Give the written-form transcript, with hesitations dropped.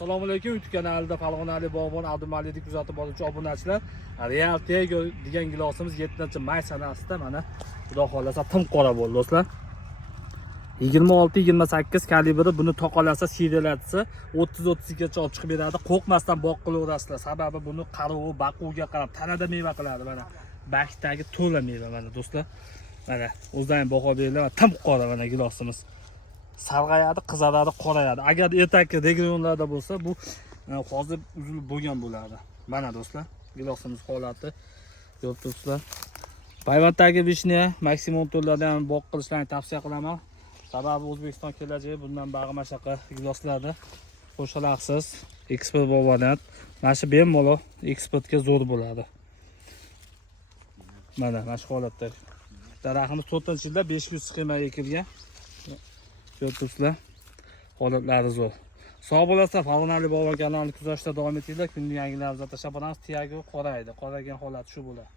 Assalomu alaykum. YouTube kanalida Falg'on Ali Bog'bon Abdumalidek kuzatib boruvchi obunachilar. Real Tego degan gilosimiz 7-may sanasida mana xudo xolasa tim qora bo'ldi do'stlar. 26-28 kalibri, buni toqolasa siydalatsa 30-32 gacha olib chiqib beradi. Qo'rqmasdan boq qilaverasizlar. Sababi buni qarovi, baquviga qarab tanada meva qiladi mana. Bakdagi to'la meva mana do'stlar. Mana o'zdan baho beringlar. Tim qora mana gilosimiz. Sarg'ayadi, qizaradi, qorayadi. Agar ertakki regionlarda bo'lsa, bu hozir uzilib bo'lgan bo'ladi. Mana do'stlar, gilosimiz holati ko'ribsizlar. Payvandagi vishnya maksimum turlarda ham boq qilishlarni tavsiya qilaman. Sababi O'zbekiston kelajagi bundan bag'mashaqa giloslarda qo'shilasiz. Eksport bo'ladi. Mana shu bemalol eksportga zo'r bo'ladi. Mana shu holatda. Daraxtimiz 4-yilda 500 sxema ekilgan. Ko'ribsizlar, holatlari zo'r. Sog' bo'lasizlar, Falg'on Ali Bog'bon kanalini kuzatishda davom etinglar. Kunning yangilarini tashlab boramiz. Tiago qoraydi. Qoragan holati shu bo'ladi.